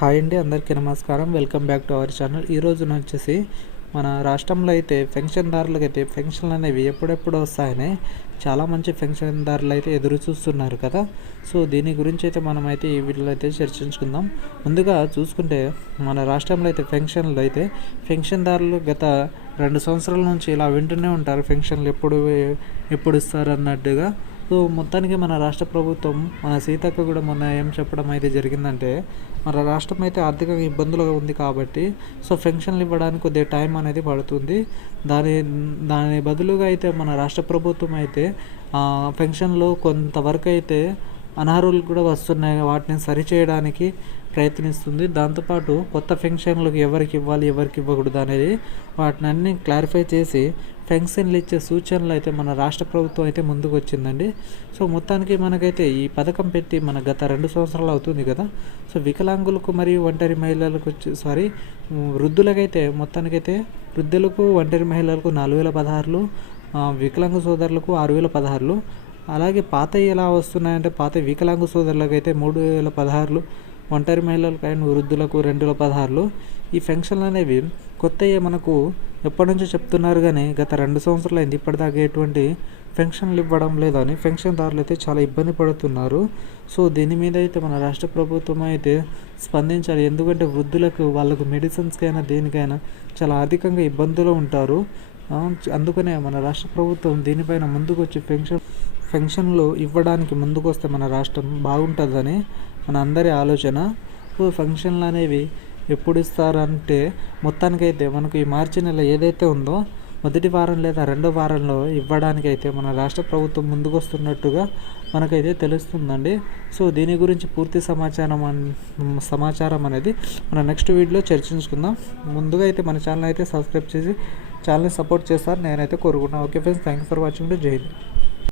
Hi అండి, అందరికీ నమస్కారం. Welcome back to our channel. ఈ రోజున వచ్చేసి మన రాష్ట్రంలో అయితే పెన్షన్దారులకు అయితే పెన్షన్లు అనేవి ఎప్పుడెప్పుడు వస్తాయని చాలా మంచి పెన్షన్దారులు అయితే ఎదురు చూస్తున్నారు కదా. సో దీని గురించి అయితే మనం అయితే ఈ వీడియోలో అయితే చర్చించుకుందాం. ముందుగా చూసుకుంటే మన రాష్ట్రంలో అయితే పెన్షన్దారులు గత 2 సంవత్సరాల నుంచి ఇలా వింటూనే ఉంటారు, పెన్షన్లు ఎప్పుడు ఇస్తారు అన్నట్టుగా. సో మొత్తానికి మన రాష్ట్ర ప్రభుత్వం, మన సీతక్క కూడా మొన్న ఏం చెప్పడం అయితే జరిగిందంటే, మన రాష్ట్రం అయితే ఆర్థికంగా ఇబ్బందులుగా ఉంది కాబట్టి సో పెన్షన్లు ఇవ్వడానికి కొద్దిగా టైం అనేది పడుతుంది. దాని బదులుగా అయితే మన రాష్ట్ర ప్రభుత్వం అయితే పెన్షన్లో కొంతవరకు అయితే అనర్హులు కూడా వస్తున్నాయి, వాటిని సరిచేయడానికి ప్రయత్నిస్తుంది. దాంతోపాటు కొత్త పెన్షన్లకు ఎవరికి ఇవ్వాలి, ఎవరికి ఇవ్వకూడదు అనేది వాటిని అన్నీ క్లారిఫై చేసి పెన్షన్లు ఇచ్చే సూచనలు అయితే మన రాష్ట్ర ప్రభుత్వం అయితే ముందుకు వచ్చిందండి. సో మొత్తానికి మనకైతే ఈ పథకం పెట్టి మన గత 2 సంవత్సరాలు అవుతుంది కదా. సో వికలాంగులకు మరియు ఒంటరి మహిళలకు వృద్ధులకైతే మొత్తానికైతే వృద్ధులకు, ఒంటరి మహిళలకు 4016, వికలాంగ సోదరులకు 6016. అలాగే పాత ఎలా వస్తున్నాయంటే, పాత వికలాంగ సోదరులకు అయితే 3016, ఒంటరి మహిళలకు అండ్ వృద్ధులకు 2016. ఈ పెన్షన్లు అనేవి కొత్తవి మనకు ఎప్పటి నుంచో చెప్తున్నారు, కానీ గత 2 సంవత్సరాలు అయింది, ఇప్పటిదాకా ఎటువంటి పెన్షన్లు ఇవ్వడం లేదని పెన్షన్దారులు అయితే చాలా ఇబ్బంది పడుతున్నారు. సో దీని మీద అయితే మన రాష్ట్ర ప్రభుత్వం అయితే స్పందించాలి. ఎందుకంటే వృద్ధులకు, వాళ్ళకు మెడిసిన్స్కైనా దేనికైనా చాలా అధికంగా ఇబ్బందులు ఉంటారు. అందుకనే మన రాష్ట్ర ప్రభుత్వం దీనిపైన ముందుకు వచ్చి పెన్షన్లు ఇవ్వడానికి ముందుకు వస్తే మన రాష్ట్రం బాగుంటుందని మన అందరి ఆలోచన. సో పెన్షన్లు అనేవి ఎప్పుడు ఇస్తారంటే, మొత్తానికైతే మనకు ఈ మార్చి నెల ఏదైతే ఉందో మొదటి వారం లేదా 2వ వారంలో ఇవ్వడానికైతే మన రాష్ట్ర ప్రభుత్వం ముందుకు వస్తున్నట్టుగా మనకైతే తెలుస్తుందండి. సో దీని గురించి పూర్తి సమాచారం అనేది మన నెక్స్ట్ వీడియోలో చర్చించుకుందాం. ముందుగా అయితే మన ఛానల్ అయితే సబ్స్క్రైబ్ చేసి ఛానల్ని సపోర్ట్ చేస్తారు నేనైతే కోరుకుంటున్నాను. Okay friends, thank you for watching. జై హింద్.